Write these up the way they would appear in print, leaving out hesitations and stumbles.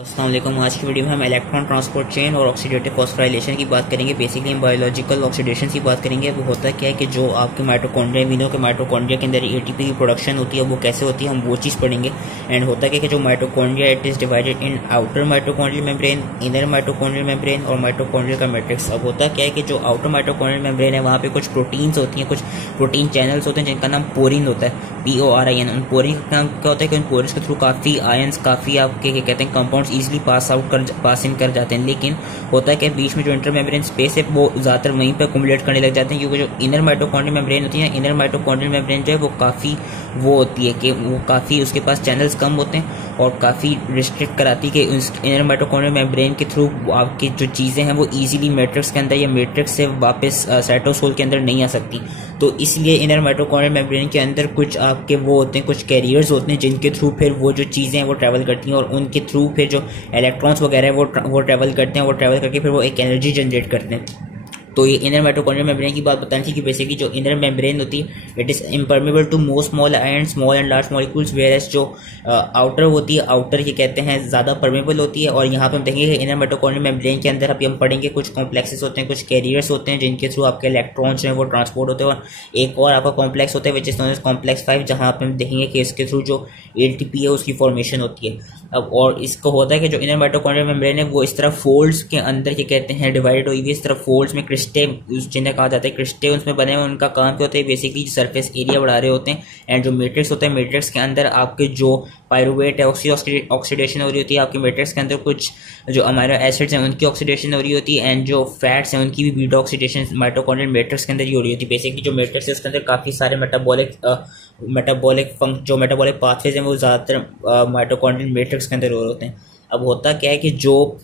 अस्सलाम वालेकुम। आज की वीडियो में हम इलेक्ट्रॉन ट्रांसपोर्ट चेन और ऑक्सीडेटिव फॉस्फोराइलेशन की बात करेंगे। बेसिकली हम बायोलॉजिकल ऑक्सीडेशन की बात करेंगे। वो होता क्या है कि जो आपके माइटोकॉन्ड्रिया वीनो के माइटोकॉन्ड्रिया के अंदर एटीपी की प्रोडक्शन होती है वो कैसे होती है, हम वो चीज़ पढ़ेंगे। एंड होता क्या है कि जो mitochondria it is divided in outer mitochondrial membrane, inner mitochondrial membrane और माइटोकॉन्ड्रिया का मैट्रिक्स। अब होता क्या है कि जो आउटर माइटोकॉन्ड्रियल मेम्ब्रेन है वहाँ पे कुछ प्रोटीन्स होती हैं, कुछ प्रोटीन चैनल्स होते हैं जिनका नाम पोरिन होता है, PORIN। उन पोरिन का काम क्या होता है कि उन पोरिन के थ्रू काफ़ी आयंस, काफ़ी आपके क्या कहते हैं कंपाउंड्स इजीली पास इन कर जाते हैं। लेकिन होता है कि बीच में जो इंटर मेम्ब्रेन स्पेस है वो ज़्यादातर वहीं पर अकुमुलेट करने लग जाते हैं, क्योंकि जो इनर माइटोकॉन्ड्रियल मेम्ब्रेन होती है, इनर माइटोकॉन्ड्रियल मेम्ब्रेन जो है वो काफ़ी वो होती है कि वो काफ़ी उसके पास चैनल्स कम होते हैं और काफ़ी रिस्ट्रिक्ट कराती है कि उस इनर माइटोकॉन्ड्रियल मेम्ब्रेन के थ्रू आपकी जो चीज़ें हैं वो इजीली मैट्रिक्स के अंदर या मैट्रिक्स से वापस साइटोसोल के अंदर नहीं आ सकती। तो इसलिए इनर माइटोकॉन्ड्रियल मेम्ब्रेन के अंदर कुछ आपके वो होते हैं, कुछ कैरियर्स होते हैं जिनके थ्रू फिर वो जो चीज़ें हैं वो ट्रैवल करती हैं और उनके थ्रू फिर जो इलेक्ट्रॉन्स वगैरह है वो ट्रैवल करते हैं। वो ट्रैवल करके फिर वो एक एनर्जी जनरेट करते हैं। तो ये इनर माइटोकॉन्ड्रियल मेम्ब्रेन की बात बतानी थी कि बेसिकली जो इनर मेम्ब्रेन होती है it is impermeable to most small and small and large molecules, whereas जो आउटर होती है, आउटर ये कहते हैं ज़्यादा परमेबल होती है। और यहाँ पे हम देखेंगे कि इनर माइटोकॉन्ड्रियल मेम्ब्रेन के अंदर अभी हम पढ़ेंगे कुछ कॉम्प्लेक्सेस होते हैं, कुछ कैरियर्स होते हैं जिनके थ्रू आपके इलेक्ट्रॉन्स हैं वो ट्रांसपोर्ट होते हैं। और एक और आपका कॉम्प्लेक्स होता है which is known as complex 5, जहाँ पे हम देखेंगे कि इसके थ्रू जो ATP है उसकी फॉर्मेशन होती है। अब और इसको होता है कि जो इनर माइटोकॉन्ड्रियल मेम्ब्रेन है वो इस तरह फोल्ड्स के अंदर ये कहते हैं डिवाइडेड हुई हुई, इस तरह फोल्ड्स में क्रिस्टे जिन्हें कहा जाता है, क्रिस्टे उसमें बने हुए। उनका काम क्या होता है, बेसिकली सरफेस एरिया बढ़ा रहे होते हैं। एंड जो मैट्रिक्स होता है, मैट्रिक्स के अंदर आपके जो पायरुवेट है ऑक्सीडेशन हो रही होती है, आपके मैट्रिक्स के अंदर कुछ जो अमाइनो एसिड्स हैं उनकी ऑक्सीडेशन हो रही होती है। एंड जो फैट्स हैं उनकी भी बीटा ऑक्सीडेशन माइटोकॉन्ड्रियल मैट्रिक्स के अंदर ही हो रही होती है। बेसिकली जो मैट्रिक्स है उसके अंदर काफ़ी सारे मेटाबॉलिक पाथवेज हैं वो ज़्यादातर माइटोकॉन्ड्रियल मैट्रिक्स के अंदर हो रहे होते हैं। अब होता क्या है कि जो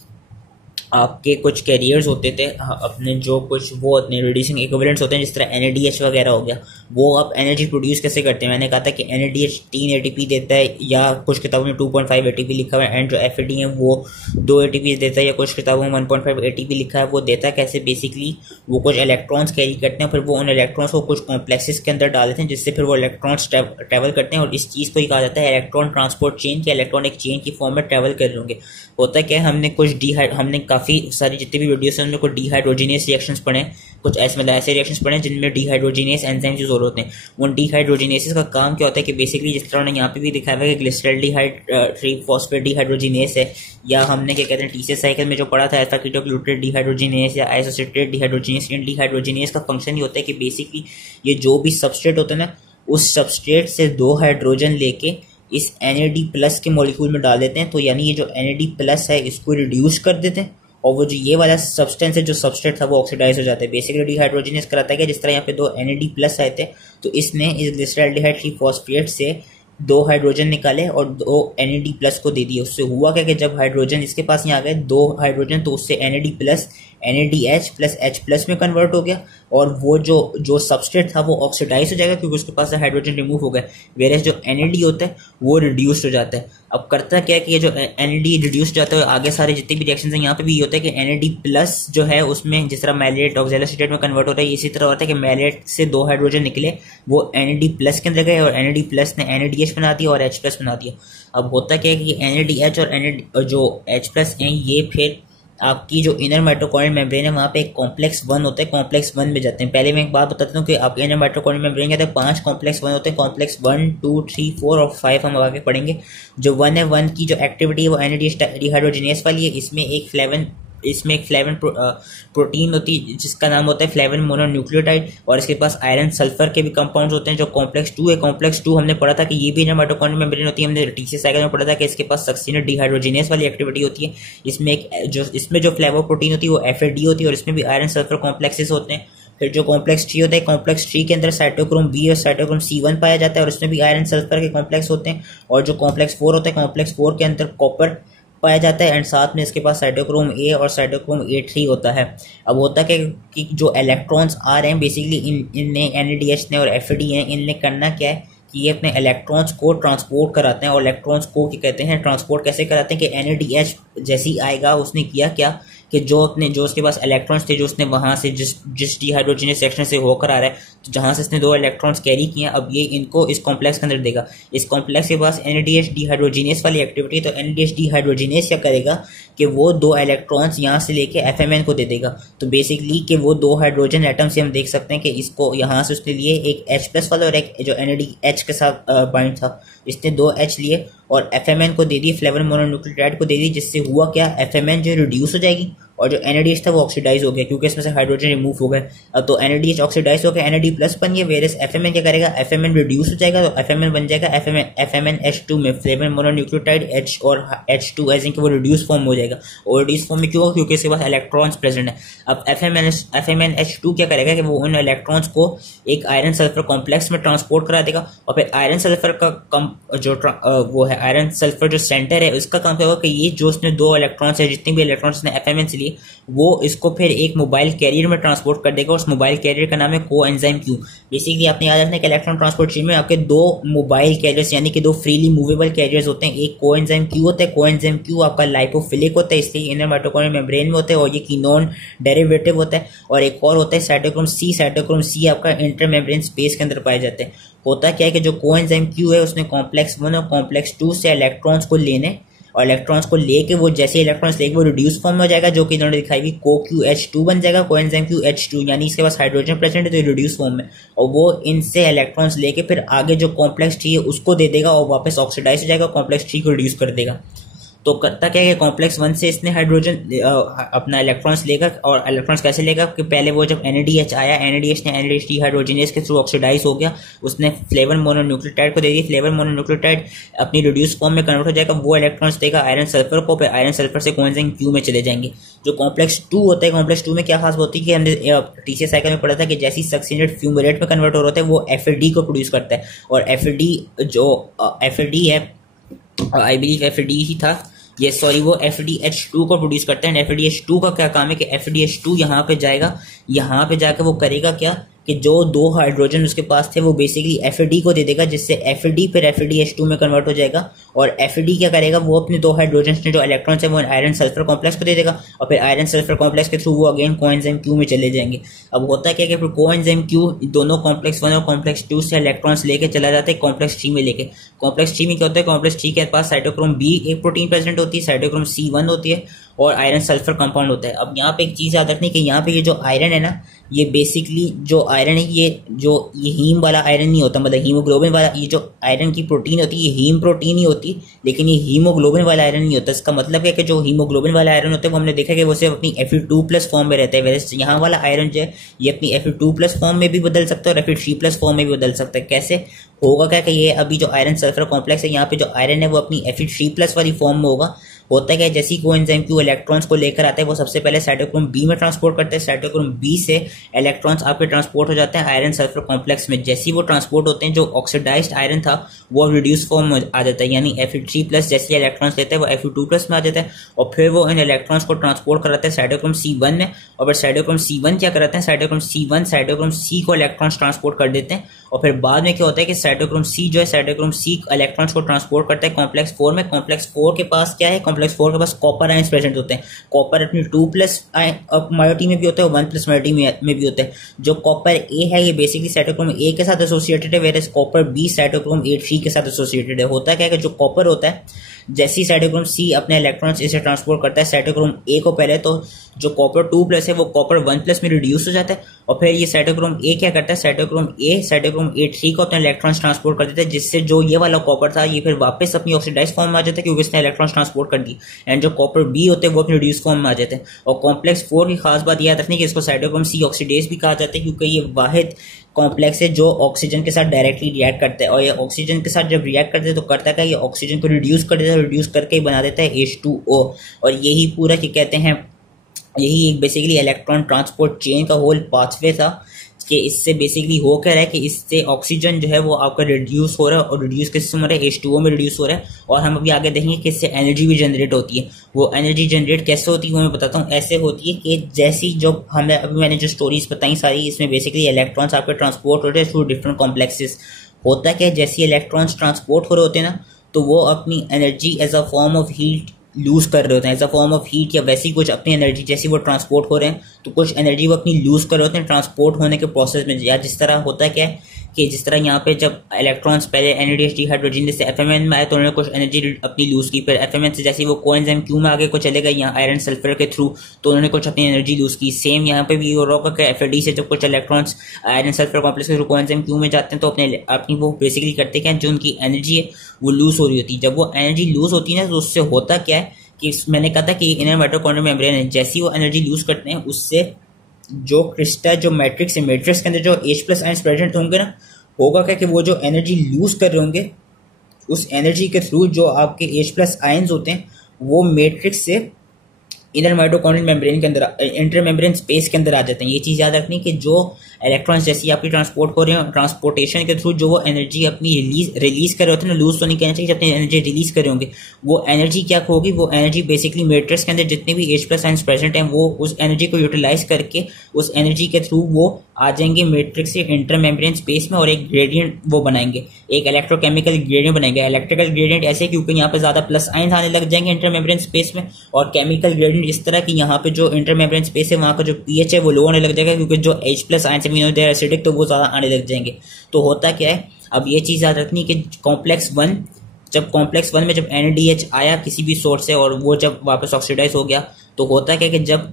आपके कुछ कैरियर्स होते थे, अपने जो कुछ वो अपने रिड्यूसिंग इक्विवेलेंट्स होते हैं जिस तरह NADH वगैरह हो गया, वो आप एनर्जी प्रोड्यूस कैसे करते हैं। मैंने कहा था कि NADH 3 ATP देता है, या कुछ किताबों में 2.5 ATP लिखा हुआ है। एंड जो FAD है वो 2 ATP देता है, या कुछ किताबों में 1.5 ATP लिखा है। वो देता है कैसे, बेसिकली वो कुछ इलेक्ट्रॉन्स कैरी करते हैं, फिर वो उन इलेक्ट्रॉन्स को कुछ कॉम्प्लेक्सेस के अंदर डाल देते हैं जिससे फिर वो इलेक्ट्रॉन्स ट्रैवल करते हैं। और इस चीज़ को ही कहा जाता है इलेक्ट्रॉन ट्रांसपोर्ट चेन, के इलेक्ट्रॉन एक चेन की फॉर्म में ट्रैवल कर रहे होंगे। होता क्या है, हमने काफ़ी सारी जितनी भी वीडियोस हैं उनमें कुछ डिहाइड्रोजिनेस रिएक्शंस पढ़े, कुछ ऐसे रिएक्शंस पढ़े जिनमें डिहाइड्रोजिनेस एंजाइम्स यूज होते हैं। उन डिहाइड्रोजिनेसिस का काम क्या होता है कि बेसिकली जिस तरह उन्होंने यहाँ पे भी दिखाया है कि ग्लिसरॉल्डिहाइड 3-फॉस्फेट डिहाइड्रोजिनेस है, या हमने क्या कहते हैं TCS साइकिल में जो पढ़ा था अल्फा कीटोग्लूटारेट डिहाइड्रोजिनेस या आइसोसिट्रेट डिहाइड्रोजिनेस। इन डिहाइड्रोजिनेस का फंक्शन ही होता है कि बेसिकली ये जो भी सबस्ट्रेट होता है ना, उस सबस्ट्रेट से 2 हाइड्रोजन लेके इस NAD प्लस के मॉलिक्यूल में डाल देते हैं। तो यानी ये जो NAD प्लस है इसको रिड्यूस कर देते हैं और वो जो ये वाला सब्सटेंस है, जो सबस्ट्रेट था, वो ऑक्सीडाइज हो जाता है। बेसिकली डिहाइड्रोजिनेस कराता है कि जिस तरह यहाँ पे 2 NAD प्लस आए थे तो इसने इस ग्लिसरॉल्डिहाइड 3-फॉस्फेट से 2 हाइड्रोजन निकाले और 2 NAD प्लस को दे दिए। उससे हुआ क्या कि जब हाइड्रोजन इसके पास यहाँ आ गए 2 हाइड्रोजन, तो उससे NAD plus NADH plus H plus में कन्वर्ट हो गया और वो जो सबस्ट्रेट था वो ऑक्सीडाइज हो जाएगा क्योंकि उसके पास से हाइड्रोजन रिमूव हो गए। वेरेज जो NAD होता है वो रिड्यूस हो जाता है। अब करता क्या है कि ये जो NAD रिड्यूस हो जाता है, आगे सारे जितने भी रिएक्शन हैं यहाँ पे भी ये होता है कि NAD प्लस जो है उसमें जिस तरह मैलेट ऑक्सैलोएसिटेट में कन्वर्ट होता है, इसी तरह होता है कि मैलेट से 2 हाइड्रोजन निकले, वो NAD प्लस के अंदर गए और NAD प्लस ने NADH बना दिया और H प्लस बना दिया। अब होता क्या है कि NADH और जो H प्लस हैं ये फिर आपकी जो इनर माइटोकॉन्ड्रियल मेम्ब्रेन है वहाँ पे एक कॉम्प्लेक्स 1 होता है, कॉम्प्लेक्स 1 में जाते हैं। पहले मैं एक बात बताता हूँ कि आपके इनर माइटोकॉन्ड्रियल मेम्ब्रेन के अंदर 5 कॉम्प्लेक्स 1 होते हैं। कॉम्प्लेक्स 1, 2, 3, 4 और 5 हम आगे पढ़ेंगे। जो 1 है, 1 की जो एक्टिविटी है वो NADH डिहाइड्रोजिनेस वाली है। इसमें एक फ्लेवन प्रोटीन होती है जिसका नाम होता है फ्लेवन मोनोन्यूक्लियोटाइड, और इसके पास आयरन सल्फर के भी कंपाउंड्स होते हैं। जो कॉम्प्लेक्स 2 है, कॉम्प्लेक्स 2 हमने पढ़ा था कि ये भी इनर माइटोकॉन्ड्रियल मेम्ब्रेन होती है। हमने TCS साइकिल में पढ़ा था कि इसके पास सक्सीनल डिहाइड्रोजिनेस वाली एक्टिविटी होती है। इसमें जो फ्लेवो प्रोटीन होती है वो FAD होती है और इसमें भी आयरन सल्फर कॉम्प्लेक्सेस होते हैं। फिर जो कॉम्प्लेक्स 3 होता है, कॉम्प्लेक्स 3 के अंदर साइटोक्रोम B और साइटोक्रोम C1 पाया जाता है और उसमें भी आयरन सल्फर के कॉम्प्लेक्स होते हैं। और जो कॉम्प्लेक्स 4 होता है, कॉम्प्लेक्स 4 के अंदर कॉपर पाया जाता है एंड साथ में इसके पास साइटोक्रोम A और साइटोक्रोम A3 होता है। अब होता है कि जो इलेक्ट्रॉन्स आ रहे हैं बेसिकली इनने NADH ने और FAD हैं, इनने करना क्या है कि ये अपने इलेक्ट्रॉन्स को ट्रांसपोर्ट कराते हैं। और इलेक्ट्रॉन्स को क्या कहते हैं, ट्रांसपोर्ट कैसे कराते हैं कि NADH जैसे ही आएगा उसने किया क्या कि जो उसके पास इलेक्ट्रॉन्स थे, जो उसने वहां से जिस डिहाइड्रोजनस सेक्शन से होकर आ रहा है, तो जहां से इसने 2 इलेक्ट्रॉन्स कैरी किए हैं, अब ये इनको इस कॉम्प्लेक्स के अंदर देगा। इस कॉम्प्लेक्स के पास NADH डिहाइड्रोजिनेस वाली एक्टिविटी, तो NADH डिहाइड्रोजिनेस क्या करेगा कि वो 2 इलेक्ट्रॉन्स यहाँ से लेके FMN को दे देगा। तो बेसिकली कि वो 2 हाइड्रोजन एटम से हम देख सकते हैं कि इसको यहाँ से उसने लिए एक H+ वाला और एक जो NADH के साथ बाइंड था, इसने 2 H लिए और FMN को दे दी, फ्लेवर मोनोन्यूक्लियोटाइड को दे दी, जिससे हुआ क्या, FMN जो रिड्यूस हो जाएगी और जो NADH था वो ऑक्सीडाइज हो गया क्योंकि इसमें से हाइड्रोजन रिमूव हो गए। अब तो NADH ऑक्सीडाइज हो गया, NAD+ बन गया, वेरस FMN क्या करेगा, FMN रिड्यूस हो जाएगा, तो FMN बन जाएगा FMNH2 में फ्लेवर मोनोन्यूक्लियोटाइड H और H2 एज इन कि वो रिड्यूस फॉर्म हो जाएगा। और रिड्यूस फॉर्म में क्यों होगा, क्योंकि इसके पास इलेक्ट्रॉन्स प्रेजेंट है। अब FMNH2 क्या करेगा कि वो उन इलेक्ट्रॉन्स को एक आयरन सल्फर कॉम्प्लेक्स में ट्रांसपोर्ट करा देगा और फिर आयरन सल्फर का वो है आयरन सल्फर जो सेंटर है उसका काम क्या होगा कि ये जो उसने 2 इलेक्ट्रॉन्स है, जितने भी इलेक्ट्रॉन्स ने FMN से लिए, वो इसको फिर एक मोबाइल कैरियर में ट्रांसपोर्ट कर देगा। उस मोबाइल कैरियर का नाम है कोएंजाइम Q। बेसिकली आपने याद रखना है कि इलेक्ट्रॉन ट्रांसपोर्ट चेन में आपके 2 मोबाइल कैरियर्स यानी कि 2 फ्रीली मूवेबल कैरियर्स होते हैं। एक कोएंजाइम Q होता है, कोएंजाइम Q आपका लाइपोफिलिक होता है, इसलिए इनर माइटोकॉन्ड्रियल मेम्ब्रेन में होता है और ये कीनोन डेरिवेटिव होता है। और एक और होता है साइटोक्रोम C। साइटोक्रोम C आपका इंटर मेम्ब्रेन स्पेस के अंदर पाए जाते हैं। होता क्या है कि जो कोएंजाइम Q है उसने कॉम्प्लेक्स 1 और कॉम्प्लेक्स 2 से इलेक्ट्रॉन्स को लेने और इलेक्ट्रॉन्स को लेके वो जैसे इलेक्ट्रॉन्स लेके वो रिड्यूस फॉर्म में हो जाएगा, जो कि इन्होंने दिखाई हुई CoQH2 बन जाएगा, कोएंजाइम QH2, यानी इसके पास हाइड्रोजन प्रेजेंट है तो रिड्यूस फॉर्म में, और वो इनसे इलेक्ट्रॉन्स लेके फिर आगे जो कॉम्प्लेक्स T है उसको दे देगा और वापस ऑक्सीडाइज हो जाएगा, कॉम्प्लेक्स T को रिड्यूस कर देगा। तो करता क्या है कि कॉम्प्लेक्स 1 से इसने हाइड्रोजन अपना इलेक्ट्रॉन्स लेगा, और इलेक्ट्रॉन्स कैसे लेगा कि पहले वो जब NADH आया, NADH ने NADH डिहाइड्रोजनेस के थ्रू ऑक्सीडाइज हो गया, उसने फ्लेवर मोनोन्यूक्लियोटाइड को दे दी, फ्लेवर मोनोन्यूक्लियोटाइड अपनी रिड्यूस फॉर्म में कन्वर्ट हो जाएगा, वो इलेक्ट्रॉन्स देगा आयरन सल्फर को, फिर आयरन सल्फर से कोएंजाइम Q में चले जाएंगे। जो कॉम्प्लेक्स 2 होता है, कॉम्प्लेक्स 2 में क्या खास होती है कि हमने TCA साइकिल में पढ़ा था कि जैसी सक्सीनेट फ्यूमेरेट में कन्वर्ट हो रहा है वो FAD को प्रोड्यूस करता है, और FAD जो FAD है, आई बिलीव FAD ही था, ये सॉरी वो FADH2 को प्रोड्यूस करता है। FADH2 का क्या काम है कि FADH2 यहाँ पे जाएगा, यहाँ पे जाकर वो करेगा क्या कि जो 2 हाइड्रोजन उसके पास थे वो बेसिकली FAD को दे देगा, जिससे FAD फिर FADH2 में कन्वर्ट हो जाएगा, और FAD क्या करेगा, वो अपने 2 हाइड्रोजन ने जो इलेक्ट्रॉन्स है वो आयरन सल्फर कॉम्प्लेक्स को दे देगा, और फिर आयरन सल्फर कॉम्प्लेक्स के थ्रू वो अगेन कोएंजाइम Q में चले जाएंगे। अब होता क्या कि फिर कोएंजाइम Q दोनों कॉम्प्लेक्स 1 और कॉम्प्लेक्स 2 से इलेक्ट्रॉन्स लेके चला जाता है कॉम्प्लेक्स 3 में लेके। कॉम्प्लेक्स 3 में क्या होता है, कॉम्प्लेक्स 3 के पास साइटोक्रोम B एक प्रोटीन प्रेजेंट होती है, साइटोक्रोम C1 होती है और आयरन सल्फर कंपाउंड होता है। अब यहाँ पे एक चीज याद रखनी कि यहाँ पे ये जो आयरन है ना, ये बेसिकली जो आयरन है ये हीम वाला आयरन नहीं होता, मतलब हीमोग्लोबिन वाला, ये जो आयरन की प्रोटीन होती है ये हीम प्रोटीन ही होती, लेकिन ये हीमोग्लोबिन वाला आयरन नहीं होता। इसका मतलब है कि जो हीमोग्लोबिन वाला आयरन होता है वो हमने देखा कि वो सिर्फ अपनी Fe2+ फॉर्म में रहता है, वैसे यहाँ वाला आयरन जो है ये अपनी Fe2+ फॉर्म में भी बदल सकता है और Fe3+ फॉर्म में भी बदल सकता है। कैसे होगा क्या कि ये अभी जो आयरन सल्फर कॉम्प्लेक्स है यहाँ पे जो आयरन है वो अपनी Fe3+ वाली फॉर्म में होगा। होता है जैसे ही कोएंजाइम Q इलेक्ट्रॉन्स को लेकर आता है वो सबसे पहले साइटोक्रोम B में ट्रांसपोर्ट करते हैं, साइटोक्रोम B से इलेक्ट्रॉन्स आपके ट्रांसपोर्ट हो जाते हैं आयरन सल्फर कॉम्प्लेक्स में। जैसे ही वो ट्रांसपोर्ट होते हैं जो ऑक्सीडाइज्ड आयरन था वो रिड्यूस फॉर्म में आ जाता है, यानी Fe3+ जैसे इलेक्ट्रॉन्स लेता है वो Fe2+ में आ जाता है, और फिर वो इन इलेक्ट्रॉन्स को ट्रांसपोर्ट कराते हैं साइटोक्रोम C1 में, और फिर साइटोक्रोम C1 क्या कराते हैं, साइटोक्रोम C को इलेक्ट्रॉन्स ट्रांसपोर्ट कर देते हैं, और फिर बाद में क्या होता है कि साइटोक्रोम C जो है साइटोक्रोम C इलेक्ट्रॉन्स को ट्रांसपोर्ट करता है कॉम्प्लेक्स 4 में। कॉम्प्लेक्स 4 के पास क्या है, कॉम्प्लेक्स 4 के पास कॉपर आयंस प्रेजेंट होते हैं। कॉपर अपनी 2+ मायोटी में भी होता है और 1+ मायोटी में भी होता है। जो कॉपर A है ये बेसिकली साइटोक्रोम A के साथ एसोसिएटेड है, where copper B cytochrome A3 के साथ एसोसिएटेड है। होता क्या है कि जो कॉपर होता है जैसे ही साइटोक्रोम C अपने इलेक्ट्रॉन्स इसे ट्रांसपोर्ट करता है साइटोक्रोम A को पहले, तो जो कॉपर 2+ है वो कॉपर 1+ में रिड्यूस हो जाता है, और फिर ये साइटोक्रोम A क्या करता है, साइटोक्रोम A3 को अपने इलेक्ट्रॉन्स ट्रांसपोर्ट कर देता है, जिससे जो ये वाला कॉपर था ये फिर वापस अपनी ऑक्सीडाइज फॉर्म में आ जाता है क्योंकि इसने इलेक्ट्रॉन्स ट्रांसपोर्ट कर दी, एंड जो कॉपर B होते हैं वो अपनी रिड्यूस फॉर्म में आ जाते हैं। और कॉम्प्लेक्स 4 की खास बात याद रखनी कि इसको साइटोक्रोम C ऑक्सीडेज भी कहा जाता है क्योंकि ये वाहिद कॉम्प्लेक्स है जो ऑक्सीजन के साथ डायरेक्टली रिएक्ट करता है, और ये ऑक्सीजन के साथ जब रिएक्ट करते हैं तो करता है ये ऑक्सीजन को रिड्यूस कर देता है, रिड्यूस करके बना देता है H2O। और यही पूरा क्या कहते हैं, यही एक बेसिकली इलेक्ट्रॉन ट्रांसपोर्ट चेन का होल पाथवे था कि इससे बेसिकली हो क्या रहा है कि इससे ऑक्सीजन जो है वो आपका रिड्यूस हो रहा है, और रिड्यूस किससे हो रहा है, H2O में रिड्यूस हो रहा है। और हम अभी आगे देखेंगे कि इससे एनर्जी भी जनरेट होती है। वो एनर्जी जनरेट कैसे होती है वो मैं बताता हूँ। ऐसे होती है कि जैसी जो हमें अभी मैंने जो स्टोरीज बताई सारी, इसमें बेसिकली इलेक्ट्रॉन्स आपके ट्रांसपोर्ट हो रहे हैं थ्रू डिफरेंट कॉम्प्लेक्सेस। होता क्या है जैसे इलेक्ट्रॉन्स ट्रांसपोर्ट हो रहे होते हैं ना, तो वो अपनी energy as a form of heat lose कर रहे होते हैं as a form of heat, या वैसी कुछ अपनी एनर्जी जैसी वो ट्रांसपोर्ट हो रहे हैं, तो कुछ एनर्जी वो अपनी लूज कर रहे होते हैं ट्रांसपोर्ट होने के प्रोसेस में। या जिस तरह होता है क्या है कि जिस तरह यहाँ पे जब इलेक्ट्रॉन्स पहले NADH डिहाइड्रोजन से FMN में आए तो उन्होंने कुछ एनर्जी अपनी लूज की, फिर FMN से जैसे वो कोएंजाइम Q में आगे को चले गए यहाँ आयरन सल्फर के थ्रू, तो उन्होंने कुछ अपनी एनर्जी लूज की। सेम यहाँ पे भी हो रहा होगा FAD से जब कुछ इलेक्ट्रॉन्स आयरन सल्फर कॉम्प्लेक्स के थ्रू कोएंजाइम Q में जाते हैं तो अपनी वो बेसिकली करते क्या, जो उनकी एनर्जी है वो लूज हो रही होती है। जब वो एनर्जी लूज होती है ना तो उससे होता क्या है कि मैंने कहा था कि इनर माइटोकॉन्ड्रियल मेम्ब्रेन है, जैसी वो एनर्जी लूज करते हैं उससे जो क्रिस्टल जो मैट्रिक्स है, मैट्रिक्स के अंदर जो H+ आयंस प्रेजेंट होंगे ना, होगा क्या कि वो जो एनर्जी लूज कर रहे होंगे उस एनर्जी के थ्रू जो आपके H+ आयंस होते हैं वो मैट्रिक्स से इनर माइटोकॉन्ड्रियल मेम्ब्रेन के अंदर, इंटर मेम्ब्रेन स्पेस के अंदर आ जाते हैं। ये चीज़ याद रखनी कि जो इलेक्ट्रॉन्स जैसी आपकी ट्रांसपोर्ट हो रहे हैं, ट्रांसपोर्टेशन के थ्रू जो वो एनर्जी अपनी रिलीज कर रहे होते हैं ना, लूज तो नहीं कहना चाहिए, अपनी एनर्जी रिलीज कर रहे होंगे, वो एनर्जी क्या होगी, वो एनर्जी बेसिकली मैट्रिक्स के अंदर जितने भी H+ आयंस प्रेजेंट हैं वो उस एनर्जी को यूटिलाइज करके उस एनर्जी के थ्रू वो आ जाएंगे मैट्रिक्स से इंटर मेम्ब्रेन स्पेस में और एक ग्रेडियंट वो बनाएंगे, एक इलेक्ट्रोकेमिकल ग्रेडियंट बनाएंगे। इलेक्ट्रिकल ग्रेडियंट ऐसे क्योंकि यहाँ पे ज्यादा प्लस आयंस आने लग जाएंगे इंटर मेम्ब्रेन स्पेस में, और केमिकल ग्रेडियंट इस तरह की यहाँ पे जो इंटर मेम्ब्रेन स्पेस है वहाँ का जो pH है वो लो होने लग जाएगा, क्योंकि जो H+ आयंस है एसिडिक तो वो ज्यादा आने लग जाएंगे। तो होता क्या है, अब ये चीज याद रखनी कि कॉम्प्लेक्स 1 में जब NADH आया किसी भी सोर्स से और वो जब वापस ऑक्सीडाइज हो गया, तो होता क्या कि जब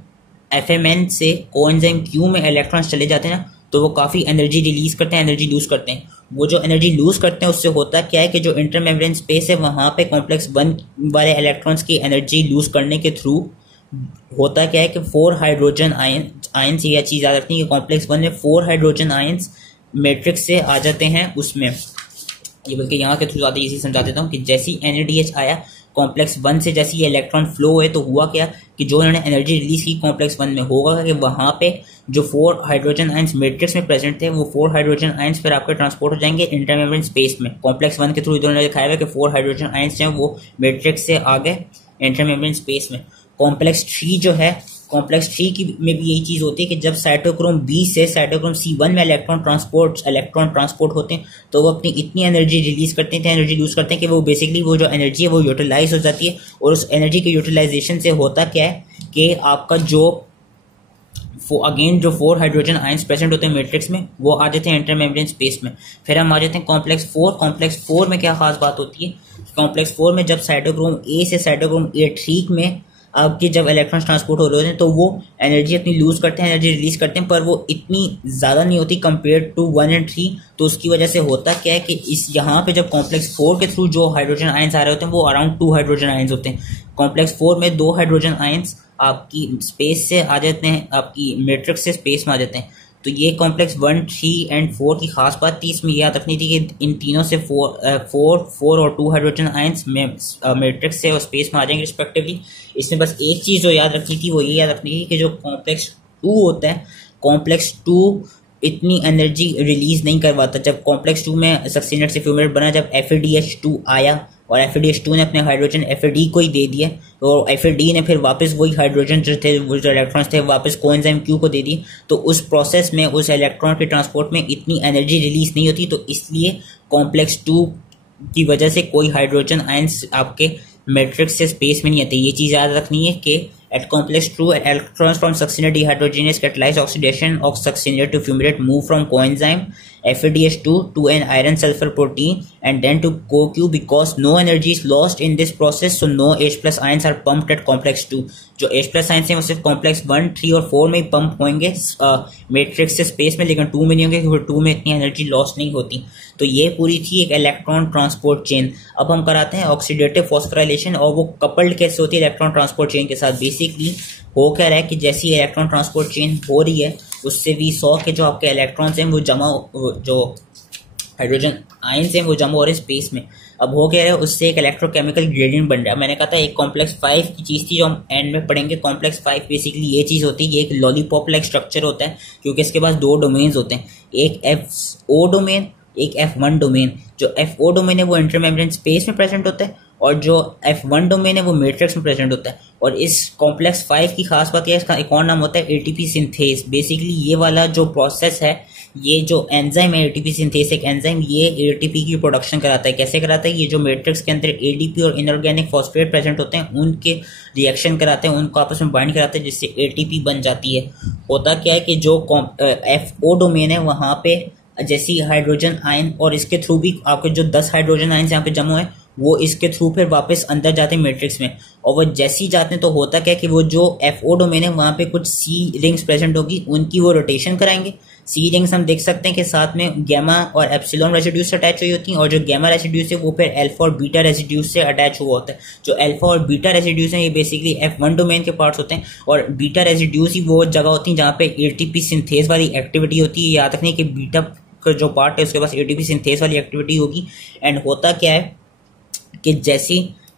FMN से कोएंजाइम Q में इलेक्ट्रॉन्स चले जाते हैं ना तो वो काफी एनर्जी रिलीज करते हैं, एनर्जी लूज करते हैं। वो जो एनर्जी लूज करते हैं उससे होता क्या है कि जो इंटर मेम्ब्रेन स्पेस है वहां पे कॉम्प्लेक्स 1 वाले इलेक्ट्रॉन्स की एनर्जी लूज करने के थ्रू होता क्या है कि 4 हाइड्रोजन आयंस, यह चीज याद रखनी है कि कॉम्प्लेक्स 1 में 4 हाइड्रोजन आयंस मैट्रिक्स से आ जाते हैं उसमें। ये बल्कि यहाँ के थ्रू ज्यादा इजी समझा देता हूँ कि जैसी NADH आया कॉम्प्लेक्स 1 से, जैसी ये इलेक्ट्रॉन फ्लो है तो हुआ क्या कि जो उन्होंने एनर्जी रिलीज की कॉम्प्लेक्स 1 में, होगा कि वहां पे जो 4 हाइड्रोजन आयंस मैट्रिक्स में प्रेजेंट थे वो 4 हाइड्रोजन आयंस फिर आपके ट्रांसपोर्ट हो जाएंगे इंटर मेम्ब्रेन स्पेस में। कॉम्प्लेक्स 1 के थ्रू इन्होंने दिखाया है कि 4 हाइड्रोजन आयंस हैं वो मैट्रिक्स से आ गए इंटर मेम्ब्रेन स्पेस में। कॉम्प्लेक्स 3 जो है, कॉम्प्लेक्स 3 की में भी यही चीज होती है कि जब साइटोक्रोम B से साइटोक्रोम C1 में इलेक्ट्रॉन ट्रांसपोर्ट होते हैं तो वो अपनी इतनी एनर्जी रिलीज करते हैं, एनर्जी लूज करते हैं कि वो बेसिकली वो जो एनर्जी है वो यूटिलाइज हो जाती है। और उस एनर्जी के यूटिलाइजेशन से होता क्या है कि आपका जो अगेन जो 4 हाइड्रोजन आयंस प्रेजेंट होते हैं मैट्रिक्स में वो आ जाते हैं इंटर मेम्ब्रेन स्पेस में। फिर हम आ जाते हैं कॉम्प्लेक्स 4। कॉम्प्लेक्स 4 में क्या खास बात होती है, कॉम्प्लेक्स 4 में जब साइटोक्रोम A से साइटोक्रोम A3 में आपके जब इलेक्ट्रॉन्स ट्रांसपोर्ट हो रहे होते हैं तो वो एनर्जी अपनी लूज करते हैं, एनर्जी रिलीज करते हैं, पर वो इतनी ज्यादा नहीं होती कंपेयर टू 1 और 3। तो उसकी वजह से होता क्या है कि इस यहाँ पे जब कॉम्प्लेक्स 4 के थ्रू जो हाइड्रोजन आयंस आ रहे होते हैं वो अराउंड 2 हाइड्रोजन आयंस होते हैं। कॉम्प्लेक्स 4 में 2 हाइड्रोजन आयंस आपकी स्पेस से आ जाते हैं, आपकी मैट्रिक्स से स्पेस में आ जाते हैं। तो ये कॉम्प्लेक्स 1, 3 एंड 4 की खास बात थी, इसमें याद रखनी थी कि इन तीनों से 4 और 2 हाइड्रोजन आयंस मैट्रिक्स से और स्पेस में आ जाएंगे रिस्पेक्टिवली। इसमें बस एक चीज जो याद रखनी थी वो ये याद रखनी थी कि जो कॉम्प्लेक्स 2 होता है, कॉम्प्लेक्स 2 इतनी एनर्जी रिलीज नहीं करवाता। जब कॉम्प्लेक्स 2 में सक्सीनेट से फ्यूमेट बना, जब FADH2 आया और FADH2 ने अपने हाइड्रोजन FAD को ही दे दिया, और FAD ने फिर वापस वही हाइड्रोजन जो थे, वो जो इलेक्ट्रॉन्स थे वापस कोएंजाइम Q को दे दिए। तो उस प्रोसेस में उस इलेक्ट्रॉन के ट्रांसपोर्ट में इतनी एनर्जी रिलीज नहीं होती, तो इसलिए कॉम्प्लेक्स 2 की वजह से कोई हाइड्रोजन आयंस आपके मैट्रिक्स से स्पेस में नहीं आते। ये चीज याद रखनी है कि at complex 2 electrons from succinate dehydrogenase catalyze oxidation of succinate to fumarate move from coenzyme FADH2 to an iron sulfur protein and then to CoQ because no energy is lost in this process, so no H+ ions are pumped at complex 2। जो H+ ions हैं वो सिर्फ complex 1, 3 और 4 में ही pump होंगे matrix से space में, लेकिन 2 में नहीं होंगे क्योंकि 2 में इतनी एनर्जी लॉस नहीं होती। तो ये पूरी थी एक इलेक्ट्रॉन ट्रांसपोर्ट चेन। अब हम कराते हैं ऑक्सीडेटिव फॉस्फोराइलेशन, और वो कपल्ड कैसे होती है इलेक्ट्रॉन ट्रांसपोर्ट चेन के साथ। बेसिकली हो क्या रहा है कि जैसी इलेक्ट्रॉन ट्रांसपोर्ट चेन हो रही है उससे भी 100 के जो आपके इलेक्ट्रॉन्स हैं वो जो हाइड्रोजन आयंस हैं वो जमा हो रहे हैं स्पेस में। अब हो गया है उससे एक इलेक्ट्रोकेमिकल ग्रेडियंट बन रहा है। मैंने कहा था एक कॉम्प्लेक्स 5 की चीज थी जो हम एंड में पढ़ेंगे। कॉम्प्लेक्स 5 बेसिकली ये चीज होती है, ये एक लॉलीपॉप लाइक स्ट्रक्चर होता है क्योंकि इसके पास 2 डोमेन्स होते हैं, एक FO डोमेन, एक F1 डोमेन। जो FO डोमेन है वो इंटरमेम्ब्रेन स्पेस में प्रेजेंट होता है और जो F1 डोमेन है वो मैट्रिक्स में प्रेजेंट होता है। और इस कॉम्प्लेक्स 5 की खास बात यह है, इसका एक और नाम होता है ATP सिंथेस। बेसिकली ये वाला जो प्रोसेस है ये जो एंजाइम है एटीपी सिंथेस एक एंजाइम, ये एटीपी की प्रोडक्शन कराता है। कैसे कराता है? ये जो मैट्रिक्स के अंदर एडीपी और इनऑर्गेनिक फॉस्फेट प्रेजेंट होते हैं उनके रिएक्शन कराते हैं, उनको आपस में बाइंड कराते हैं, जिससे एटीपी बन जाती है। होता क्या है कि जो एफओ डोमेन है वहां पे जैसी हाइड्रोजन आयन और इसके थ्रू भी आपके जो 10 हाइड्रोजन आयन यहाँ पे जमा है वो इसके थ्रू फिर वापस अंदर जाते हैं मैट्रिक्स में, और वो जैसे ही जाते हैं तो होता क्या है कि वो जो एफओ डोमेन है वहां पे कुछ सी रिंग्स प्रेजेंट होगी, उनकी वो रोटेशन कराएंगे। सी रिंग्स हम देख सकते हैं कि साथ में गैमा और एप्सिलॉन रेसिड्यूज से अटैच हुई होती हैं, और जो गैमा रेसिड्यूज है वो फिर अल्फा और बीटा रेसिड्यूज से अटैच हुआ होता है। जो अल्फा और बीटा रेसिड्यूज हैं ये बेसिकली F1 डोमेन के पार्ट्स होते हैं, और बीटा रेसिड्यूज ही वो जगह होती है जहाँ पे एटीपी सिंथेस वाली एक्टिविटी होती है। याद रखने कि बीटा का जो पार्ट है उसके पास एटीपी सिंथेस वाली एक्टिविटी होगी। एंड होता क्या है कि जैसे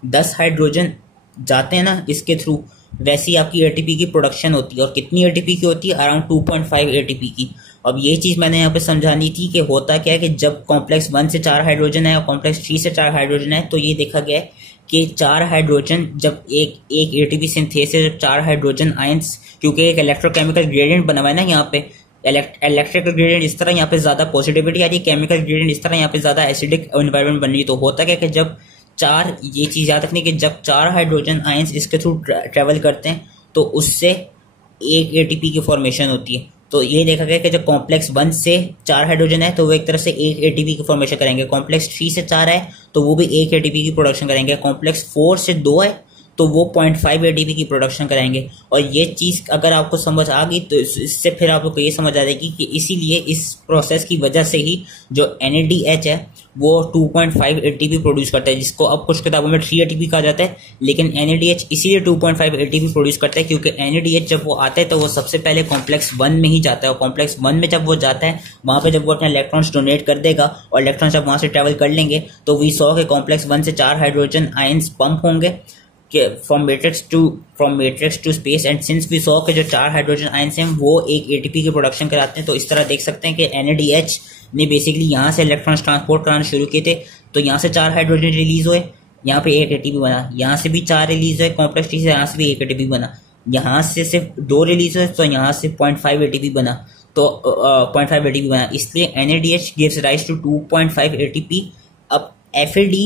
10 हाइड्रोजन जाते हैं ना इसके थ्रू, वैसी आपकी एटीपी की प्रोडक्शन होती है। और कितनी एटीपी की होती है? अराउंड 2.5 एटीपी की। अब ये चीज मैंने यहाँ पे समझानी थी कि होता क्या है कि जब कॉम्प्लेक्स 1 से 4 हाइड्रोजन है और कॉम्प्लेक्स 3 से 4 हाइड्रोजन है, तो ये देखा गया है कि 4 हाइड्रोजन जब एक एटीपी सिंथेस से 4 हाइड्रोजन आयंस, क्योंकि एक इलेक्ट्रोकेमिकल ग्रेडियंट बना हुआ है ना यहाँ पे, इलेक्ट्रिकल ग्रेडियंट इस तरह यहाँ पे ज्यादा पॉजिटिविटी आ रही है, केमिकल ग्रेडियंट इस तरह यहाँ पे ज्यादा एसिडिक एनवायरनमेंट बन रही है। तो होता क्या कि जब 4, ये चीज याद रखनी कि जब 4 हाइड्रोजन आयंस इसके थ्रू ट्रेवल करते हैं तो उससे एक एटीपी की फॉर्मेशन होती है। तो ये देखा गया कि जब कॉम्प्लेक्स 1 से 4 हाइड्रोजन है तो वो एक तरह से एक एटीपी की फॉर्मेशन करेंगे, कॉम्प्लेक्स 3 से 4 है तो वो भी एक एटीपी की प्रोडक्शन करेंगे, कॉम्प्लेक्स 4 से 2 है तो वो 0.5 एटीपी की प्रोडक्शन कराएंगे। और ये चीज अगर आपको समझ आ गई तो इससे फिर आपको ये समझ आ जाएगी कि इसीलिए इस प्रोसेस की वजह से ही जो NADH है वो 2.5 एटीपी प्रोड्यूस करता है, जिसको अब कुछ किताबों में 3 एटीपी कहा जाता है। लेकिन NADH इसीलिए 2.5 एटीपी प्रोड्यूस करता है क्योंकि NADH जब वो आता है तो वो सबसे पहले कॉम्प्लेक्स 1 में ही जाता है, और कॉम्प्लेक्स 1 में जब वो जाता है वहां पे जब वो अपने इलेक्ट्रॉन्स डोनेट कर देगा और इलेक्ट्रॉन जब वहां से ट्रेवल कर लेंगे तो वी सॉ के कॉम्प्लेक्स 1 से 4 हाइड्रोजन आयंस पंप होंगे from matrix to space. And since we saw के जो 4 हाइड्रोजन आयंस हैं वो एक एटीपी की प्रोडक्शन कराते हैं, तो इस तरह देख सकते हैं कि NADH ने बेसिकली यहाँ से इलेक्ट्रॉन्स ट्रांसपोर्ट कराना शुरू किए थे। तो यहाँ से 4 हाइड्रोजन रिलीज हुए, यहाँ पे एक एटीपी बना, यहाँ से भी 4 रिलीज हुए कॉम्प्लेक्स टी से, यहाँ से भी एक एटीपी बना, यहाँ से सिर्फ 2 रिलीज हुए तो यहाँ से 0.5 एटीपी बना, तो 0.5 एटीपी बना। इसलिए NADH gives rise to 2.5 ATP. अब FAD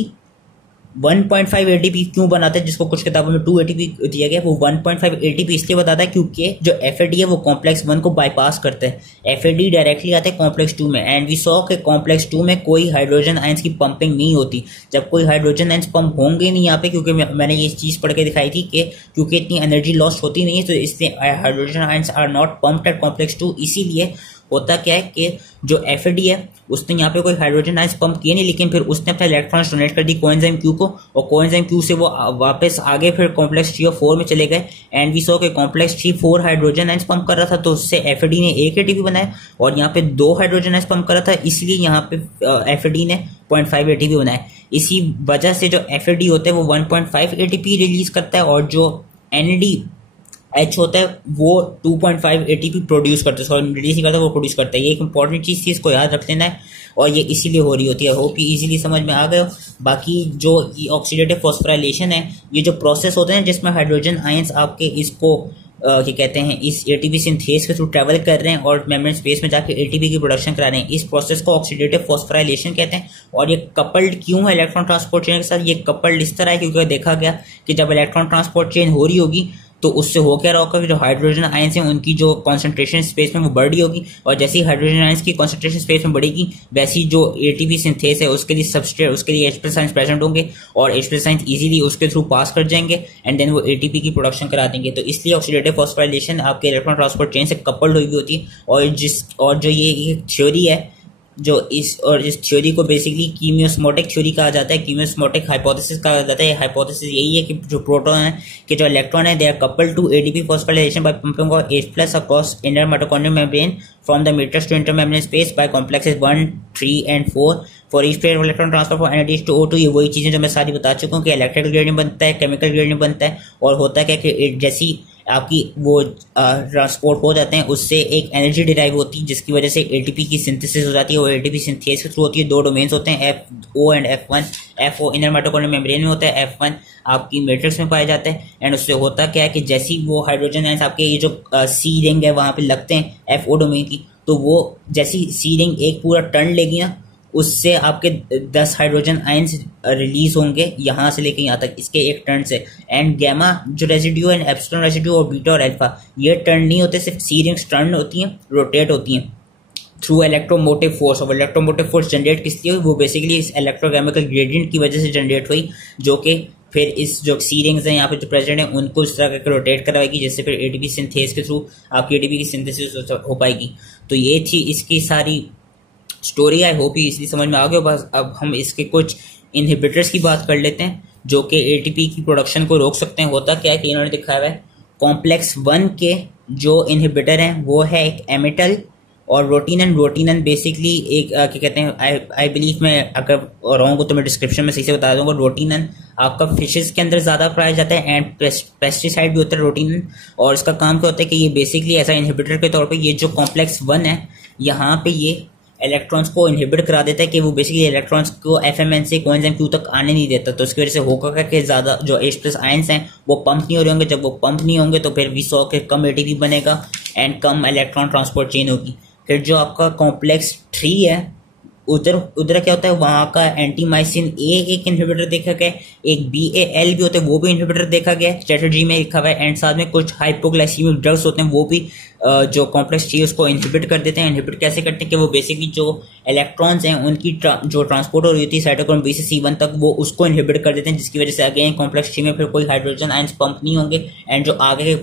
1.5 एटीपी क्यों बनाता है, जिसको कुछ किताबों में 2 एटीपी दिया गया, वो 1.5 एटीपी इसलिए बताता है क्योंकि जो FAD है वो कॉम्प्लेक्स 1 को बाईपास करता है। FAD डायरेक्टली आता है कॉम्प्लेक्स 2 में, एंड वी सॉ के कॉम्प्लेक्स 2 में कोई हाइड्रोजन आयंस की पंपिंग नहीं होती। जब कोई हाइड्रोजन आयंस पंप होंगे नहीं यहाँ पे, क्योंकि मैंने ये चीज पढ़ के दिखाई थी कि क्योंकि इतनी एनर्जी लॉस होती नहीं है तो इसलिए hydrogen ions are not pumped at complex 2। इसीलिए होता क्या है कि जो FAD है उसने यहाँ पे कोई हाइड्रोजन आयंस पंप किए नहीं, लेकिन फिर उसने अपने इलेक्ट्रॉन्स डोनेट कर दी कोएंजाइम Q को, और कोएंजाइम Q से वो वापस आगे फिर कॉम्प्लेक्स 3 और 4 में चले गए। एंड वी सॉ के कॉम्प्लेक्स 3 4 हाइड्रोजन आयंस पंप कर रहा था तो उससे FAD ने एक एटीपी बनाया, और यहाँ पे 2 हाइड्रोजन आयंस पंप कर रहा था इसलिए यहाँ पे FAD ने 0.5 एटीपी बनाया। इसी वजह से जो FAD होता है वो 1.5 एटीपी रिलीज करता है, और जो NADH होता है वो 2.5 एटीपी प्रोड्यूस करता है, सॉरी रिलीज नहीं करता, वो प्रोड्यूस करता है। ये एक इंपॉर्टेंट चीज थी, इसको याद रख लेना है, और ये इसीलिए हो रही होती है। होप कि इजीली समझ में आ गए हो। बाकी जो ये ऑक्सीडेटिव फॉस्फोराइलेशन है, ये जो प्रोसेस होते हैं जिसमें हाइड्रोजन आयंस आपके इसको क्या कहते हैं इस एटीपी सिंथेस के थ्रू ट्रेवल कर रहे हैं और मेम्ब्रेन स्पेस में जाके एटीपी की प्रोडक्शन करा रहे हैं, इस प्रोसेस को ऑक्सीडेटिव फॉस्फोराइलेशन कहते हैं। और ये कपल्ड क्यों है इलेक्ट्रॉन ट्रांसपोर्ट चेन के साथ? ये कपल्ड इस तरह है क्योंकि देखा गया कि जब इलेक्ट्रॉन ट्रांसपोर्ट चेन हो रही होगी तो उससे हो क्या रहा होगा कि जो हाइड्रोजन आयंस हैं उनकी जो कॉन्सेंट्रेशन स्पेस में वो बढ़ रही होगी, और जैसे ही हाइड्रोजन आयंस की कॉन्सेंट्रेशन स्पेस में बढ़ेगी वैसी जो एटीपी सिंथेस है उसके लिए सबस्ट्रेट, उसके लिए H+ आयंस प्रेजेंट होंगे और H+ आयंस इजीली उसके थ्रू पास कर जाएंगे एंड देन वो एटीपी की प्रोडक्शन करा देंगे। तो इसलिए ऑक्सीडेटिव फॉस्फोराइलेशन आपके इलेक्ट्रॉन ट्रांसपोर्ट चेन से कपल्ड हुई होती है। और जो ये थ्योरी है इस थ्योरी को बेसिकली कीमियोस्मोटिक थ्योरी कहा जाता है, कीमियोस्मोटिक हाइपोथेसिस कहा जाता है। हाइपोथेसिस यही है कि जो प्रोटॉन है कि जो इलेक्ट्रॉन है they are coupled to ATP phosphorylation by pumping of H+ across inner mitochondrial membrane from the matrix to intermembrane space by complexes 1, 3 and 4 for each pair of electron transfer for NADH to O2। ये वही चीजें जो मैं सारी बता चुका हूँ कि इलेक्ट्रिकल ग्रेडियंट बनता है, केमिकल ग्रेडियंट बनता है, और होता क्या कि जैसी आपकी वो ट्रांसपोर्ट हो जाते हैं उससे एक एनर्जी डिराइव होती है जिसकी वजह से एटीपी की सिंथेसिस हो जाती है। वो एटीपी सिंथेसिस के थ्रू होती है। 2 डोमेन्स होते हैं FO and F1। FO inner mitochondrial membrane में होता है, F1 आपकी मैट्रिक्स में पाया जाता है। एंड उससे होता क्या है कि जैसी वो हाइड्रोजन आयंस आपके ये जो C रिंग है वहां पे लगते हैं FO डोमेन की, तो वो जैसी सी रिंग एक पूरा टर्न लेगी ना, उससे आपके 10 हाइड्रोजन आयंस रिलीज होंगे यहाँ से लेके यहाँ तक इसके एक टर्न से। एंड गैमा जो रेजिड्यू है, एप्सिलॉन रेजिड्यू और बीटा और अल्फा, ये टर्न नहीं होते, सिर्फ सी रिंग्स टर्न होती हैं, रोटेट होती हैं थ्रू इलेक्ट्रोमोटिव फोर्स। और इलेक्ट्रोमोटिव फोर्स जनरेट किस लिए हुई? वो बेसिकली इस इलेक्ट्रोकेमिकल ग्रेडियंट की वजह से जनरेट हुई, जो कि फिर इस जो सी रिंग्स हैं यहाँ पे जो प्रेजेंट है उनको इस तरह करके रोटेट करवाएगी, जिससे फिर एटीपी सिंथेस के थ्रू आपकी एटीपी की सिंथेसिस हो पाएगी। तो ये थी इसकी सारी स्टोरी। आई होप ये इसलिए समझ में आ गया। बस अब हम इसके कुछ इनहिबिटर्स की बात कर लेते हैं जो कि एटीपी की प्रोडक्शन को रोक सकते हैं। होता क्या है कि इन्होंने दिखाया है कॉम्प्लेक्स 1 के जो इनहिबिटर हैं वो है एक एमिटल और रोटीनन। रोटीनन बेसिकली एक क्या कहते हैं, आई बिलीव, मैं अगर रॉन्ग हो तो मैं डिस्क्रिप्शन में सही से बता दूंगा। रोटीनन आपका फिशेस के अंदर ज़्यादा पाया जाता है एंड पेस्टिसाइड भी होता है रोटीनन। और इसका काम क्या होता है कि ये बेसिकली ऐसा इनहिबिटर के तौर पे ये जो कॉम्प्लेक्स 1 है यहाँ पे ये इलेक्ट्रॉन्स को इनहिबिट करा देता है कि वो बेसिकली इलेक्ट्रॉन्स को एफएमएन से कोएंजाइम क्यू तक आने नहीं देता। तो उसकी वजह से होगा कि ज़्यादा जो H+ आयंस हैं वो पंप नहीं हो रहे होंगे। जब वो पंप नहीं होंगे तो फिर V100 के कम एटीपी बनेगा and come electron transport chain होगी। फिर जो आपका कॉम्प्लेक्स 3 है उधर क्या होता है, वहाँ का एंटीमाइसिन ए एक इनहिबिटर देखा गया, एक BAL भी होता है वो भी इनहिबिटर देखा गया, स्ट्रेटजी में लिखा हुआ है। एंड साथ में कुछ हाइपोग्लाइसीमिक ड्रग्स होते हैं वो भी जो कॉम्प्लेक्स 3 उसको इनहिबिट कर देते हैं। इनहिबिट कैसे करते हैं कि वो बेसिकली जो इलेक्ट्रॉन्स हैं उनकी जो ट्रांसपोर्ट हो रही होती है साइटोक्रोम B से C1 तक, वो उसको इनहिबिट कर देते हैं, जिसकी वजह से अगेन कॉम्प्लेक्स 3 में फिर कोई हाइड्रोजन आयंस पंप नहीं होंगे एंड जो आगे के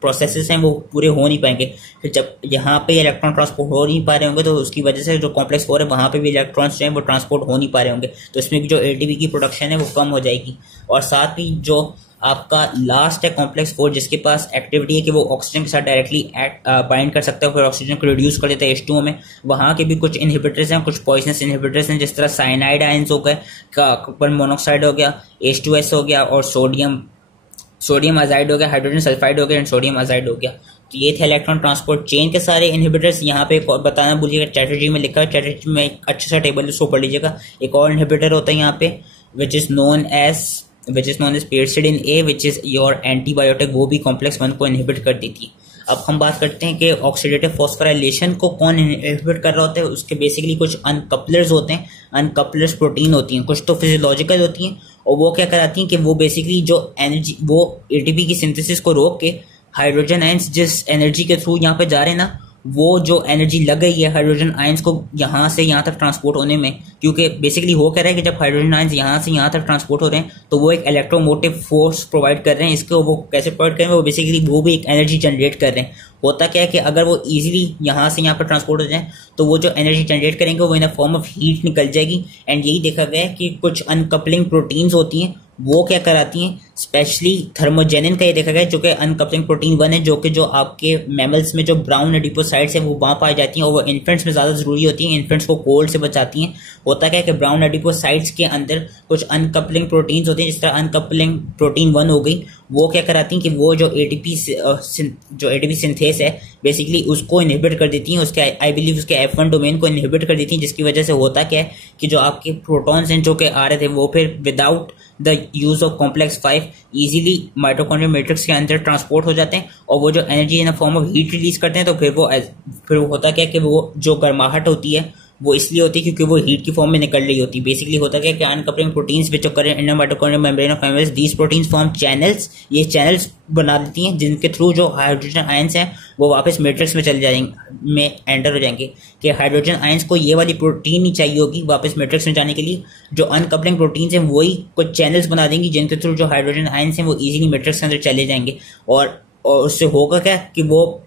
प्रोसेसेस हैं वो पूरे हो नहीं पाएंगे। फिर जब यहाँ पे इलेक्ट्रॉन ट्रांसपोर्ट हो नहीं पा रहे होंगे तो उसकी वजह से जो कॉम्प्लेक्स 4 है वहाँ पे भी इलेक्ट्रॉन्स जो हैं वो ट्रांसपोर्ट हो नहीं पा रहे होंगे, तो इसमें भी जो एटीपी की प्रोडक्शन है वो कम हो जाएगी। और साथ ही जो आपका लास्ट है कॉम्प्लेक्स 4 जिसके पास एक्टिविटी है कि वो ऑक्सीजन के साथ डायरेक्टली बाइंड कर सकता है, फिर ऑक्सीजन को रिड्यूस कर देता है H2O में। वहाँ के भी कुछ इनहिबिटर्स हैं, कुछ पॉइजनस इनहिबिटर्स हैं, जिस तरह साइनाइड आयंस हो गए, कार्बन मोनोक्साइड हो गया, H2S हो गया और सोडियम अजाइड हो गया, हाइड्रोजन सल्फाइड हो गया एंड सोडियम अजाइड हो गया। तो ये थे इलेक्ट्रॉन ट्रांसपोर्ट चेन के सारे इनहिबिटर्स। यहाँ पे एक और बताना भूलिएगा, स्ट्रेटजी में लिखा है, स्ट्रेटजी में एक अच्छा सा टेबल उसको पढ़ लीजिएगा। एक और इनहिबिटर होता है यहाँ पे which is known as piericidin A, which is your antibiotic, वो भी कॉम्प्लेक्स 1 को इनहिबिट कर देती है। अब हम बात करते हैं कि ऑक्सीडेटिव फॉस्फोराइलेशन को कौन इनहिबिट कर रहा होता है। उसके बेसिकली कुछ अनकपलर्स होते हैं, अनकपलर्स प्रोटीन होती हैं, कुछ तो फिजियोलॉजिकल होती हैं और वो क्या कराती हैं कि वो बेसिकली जो एनर्जी, वो एटीपी की सिंथेसिस को रोक के हाइड्रोजन आयंस जिस एनर्जी के थ्रू यहाँ पे जा रहे हैं ना, वो जो एनर्जी लग गई है हाइड्रोजन आयंस को यहाँ से यहाँ तक ट्रांसपोर्ट होने में, क्योंकि बेसिकली हो कह रहा है कि जब हाइड्रोजन आयंस यहाँ से यहाँ तक ट्रांसपोर्ट हो रहे हैं तो वो एक इलेक्ट्रोमोटिव फोर्स प्रोवाइड कर रहे हैं। इसको वो कैसे प्रोवाइड कर रहे हैं, वो बेसिकली वो भी एक एनर्जी जनरेट कर रहे हैं। होता क्या है कि अगर वो इजीली यहाँ से यहाँ पर ट्रांसपोर्ट हो जाए तो वो जो एनर्जी जनरेट करेंगे वो इन अ फॉर्म ऑफ हीट निकल जाएगी। एंड यही देखा गया है कि कुछ अनकपलिंग प्रोटीन्स होती हैं वो क्या कराती हैं, स्पेशली थर्मोजेनिन का ये देखा गया है जो कि अनकपलिंग प्रोटीन 1 है, जो कि जो आपके मैमल्स में जो ब्राउन एडिपोसाइट्स हैं वो वहाँ पाई जाती हैं और वो इन्फेंट्स में ज़्यादा ज़रूरी होती हैं, इन्फेंट्स को कोल्ड से बचाती हैं। होता क्या है कि ब्राउन एडिपोसाइट्स के अंदर कुछ अनकपलिंग प्रोटीन्स होते हैं, जिस तरह अनकपलिंग प्रोटीन 1 हो गई, वो क्या कराती हैं कि वो जो एटीपी सिंथेस है बेसिकली उसको इनहिबिट कर देती हैं, उसके आई बिलीव उसके F1 डोमेन को इनहिबिट कर देती हैं, जिसकी वजह से होता क्या है कि जो आपके प्रोटॉन्स हैं जो कि आ रहे थे वो फिर without the use of complex 5 easily mitochondrial matrix के अंदर ट्रांसपोर्ट हो जाते हैं और वो जो energy in form of heat release करते हैं। तो फिर वो होता क्या है कि वो जो गर्माहट होती है वो इसलिए होती है क्योंकि वो हीट की फॉर्म में निकल रही होती है। बेसिकली होता क्या है कि uncoupling proteins which occur in the mitochondrial membrane of amylase, these proteins form channels, ये चैनल्स बना देती हैं जिनके थ्रू जो हाइड्रोजन आयंस हैं वो वापस मैट्रिक्स में चले जाएंगे, में एंटर हो जाएंगे। कि हाइड्रोजन आयंस को ये वाली प्रोटीन ही चाहिए होगी वापस मैट्रिक्स में जाने के लिए, जो अनकपलिंग प्रोटीन्स हैं वही कुछ चैनल्स बना देंगी जिनके थ्रू जो हाइड्रोजन आयंस हैं वो इजीली मैट्रिक्स के अंदर चले जाएंगे। और उससे होगा क्या कि वो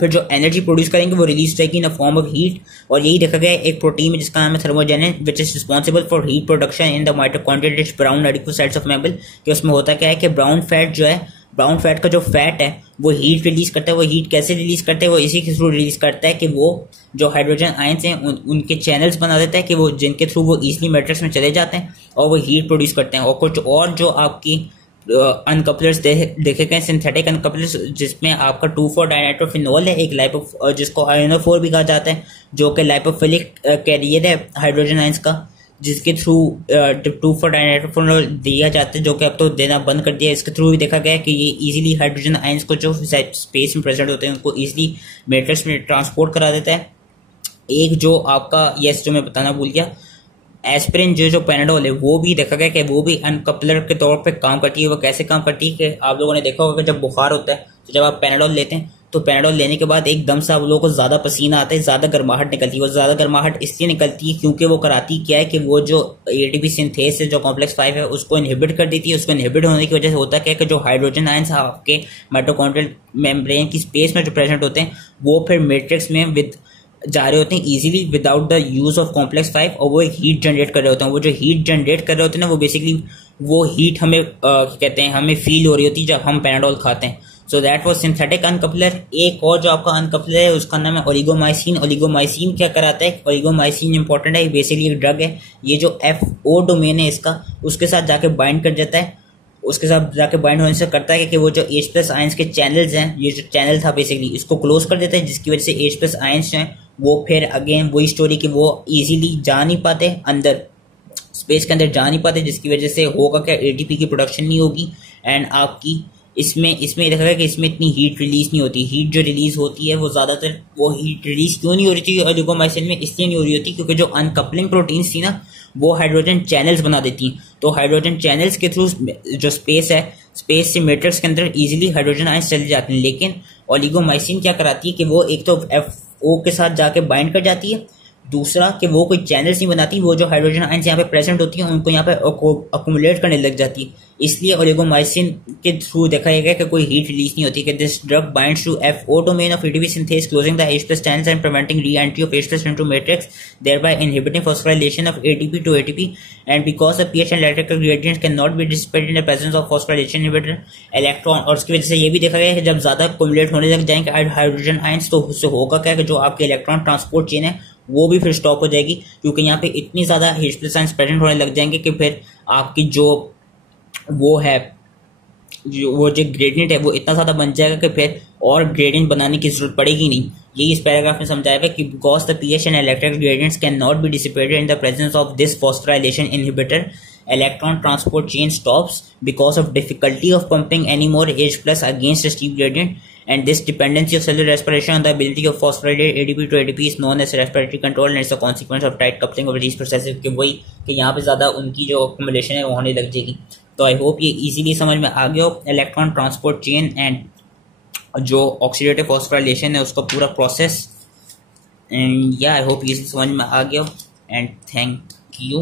फिर जो एनर्जी प्रोड्यूस करेंगे वो रिलीज रहेगी इन अ फॉर्म ऑफ हीट। और यही देखा गया एक प्रोटीन में जिसका नाम है thermogenin, which is responsible for heat production in the mitochondrial rich brown adipocytes of mammal. कि उसमें होता क्या है कि ब्राउन फैट जो है, ब्राउन फैट का जो फैट है वो हीट रिलीज करता है। वो हीट कैसे रिलीज करता है, वो इसी के थ्रू रिलीज करता है कि वो जो हाइड्रोजन आयंस हैं उनके चैनल्स बना देता है कि वो जिनके थ्रू वो इजीली मैट्रिक्स में चले जाते हैं और वो हीट प्रोड्यूस करते हैं। और कुछ और जो आपकी अनकपलर्स देखे गए सिंथेटिक अनकपलर्स, जिसमें आपका 2,4-डाइनाइट्रोफिनोल है, एक लाइपो जिसको आयोनोफोर भी कहा जाता है, जो कि लाइपोफिलिक कैरियर है हाइड्रोजन आयंस का। जिसके थ्रू 2,4-डाइनाइट्रोफेनॉल दिया जाता है, जो कि अब तो देना बंद कर दिया। इसके थ्रू भी देखा गया है कि ये इजीली हाइड्रोजन आयंस को जो स्पेस में प्रेजेंट होते हैं उनको इजीली मैट्रिक्स में ट्रांसपोर्ट करा देता है। एक जो आपका जो मैं बताना भूल गया, एस्पिरिन जो पैनाडोल है वो भी देखा गया कि वो भी अनकपलर के तौर पे काम करती है। वो कैसे काम करती है कि आप लोगों ने देखा होगा कि जब बुखार होता है तो जब आप पैनाडोल लेते हैं तो पैनाडोल लेने के बाद एकदम से आप लोगों को ज्यादा पसीना आता है, ज्यादा गर्माहट निकलती है। वो ज्यादा गर्माहट इसलिए निकलती है क्योंकि वो कराती क्या है कि वो जो एटीपी सिंथेस है जो कॉम्प्लेक्स 5 है उसको इनहिबिट कर देती है। उसको इनहिबिट होने की वजह से होता क्या है कि जो हाइड्रोजन आयंस आपके माइटोकॉन्ड्रियल मेम्ब्रेन की स्पेस में जो प्रेजेंट होते हैं वो फिर मैट्रिक्स में जा रहे होते हैं easily without the use of complex 5, और वो एक हीट जनरेट कर रहे होते हैं। वो जो हीट जनरेट कर रहे होते हैं ना, वो बेसिकली वो हीट हमें कहते हैं हमें फील हो रही होती है जब हम पैनाडोल खाते हैं। So that was synthetic uncoupler. एक और जो आपका अनकपलर है उसका नाम है ओलिगोमाइसिन। ओलिगोमाइसिन क्या कराता है? ओलिगोमाइसिन इंपॉर्टेंट है, बेसिकली एक ड्रग है। ये जो FO डोमेन है इसका, उसके साथ जाके बाइंड कर जाता है। उसके साथ जाके बाइंड होने से करता है कि वो जो H+ आयंस के चैनल्स हैं, ये जो चैनल था बेसिकली इसको क्लोज कर देता है, जिसकी वजह से H+ आयंस हैं वो फिर अगेन वही स्टोरी कि वो इजीली जा नहीं पाते अंदर स्पेस के अंदर, जा नहीं पाते, जिसकी वजह से होगा क्या, ATP की प्रोडक्शन नहीं होगी। एंड आपकी इसमें देखा गया कि इसमें इतनी हीट रिलीज नहीं होती। हीट जो रिलीज होती है वो ज्यादातर वो हीट रिलीज क्यों नहीं हो रही थी ओलिगोमाइसिन में? इसलिए नहीं हो रही होती क्योंकि जो अनकपलिंग प्रोटीन्स थी ना वो हाइड्रोजन चैनल्स बना देती हैं। तो हाइड्रोजन चैनल्स के थ्रू जो स्पेस है, स्पेस से मैट्रिक्स के अंदर इजीली हाइड्रोजन आयंस चले जाते हैं। लेकिन ओलिगोमाइसिन क्या कराती है कि वो एक तो FO के साथ जाके बाइंड कर जाती है, दूसरा कि वो कोई चैनल्स नहीं बनाती। वो जो हाइड्रोजन आयंस यहाँ पे प्रेजेंट होती हैं उनको यहाँ पे अकोमुलेट करने लग जाती है। इसलिए ओलिगोमाइसिन के थ्रू देखा गया कि कोई हीट रिलीज नहीं होती। कि this drug binds to FO domain of ATP synthase, closing the H+ channels and preventing re-entry of H+ into matrix, thereby inhibiting phosphorylation of ATP to ATP. And because the pH and electrical gradients cannot be dissipated in the presence of phosphorylation inhibitor, electron, और उसकी वजह से ये भी देखा गया है कि जब ज्यादा अकोमुलेट होने लग जाएंगे हाइड्रोजन आयंस तो उससे होगा क्या कि जो आपके इलेक्ट्रॉन ट्रांसपोर्ट चेन है वो भी फिर स्टॉप हो जाएगी, क्योंकि यहाँ पे इतनी ज्यादा H+ आयंस प्रेजेंट होने लग जाएंगे कि फिर आपकी जो वो है वो जो ग्रेडियंट है वो इतना ज्यादा बन जाएगा कि फिर और ग्रेडियंट बनाने की जरूरत पड़ेगी नहीं। यही इस पैराग्राफ में समझाया है कि because the pH and electrical gradients can not be dissipated in the presence of this phosphorylation inhibitor, electron transport chain stops because of difficulty of pumping any more H+ against a steep gradient, and this dependency of cellular respiration on the ability of phosphorylated ATP to ATP is known as respiratory control, and it's a consequence of tight coupling of these processes। कि वही कि यहाँ पे ज्यादा उनकी जो accumulation है वो होने लग जाएगी। तो आई होप ये इजीली समझ में आ गया हो इलेक्ट्रॉन ट्रांसपोर्ट चेन एंड जो ऑक्सीडेटिव फॉस्फोराइलेशन है उसका पूरा प्रोसेस। एंड या आई होप ये समझ में आ गया हो, एंड थैंक यू।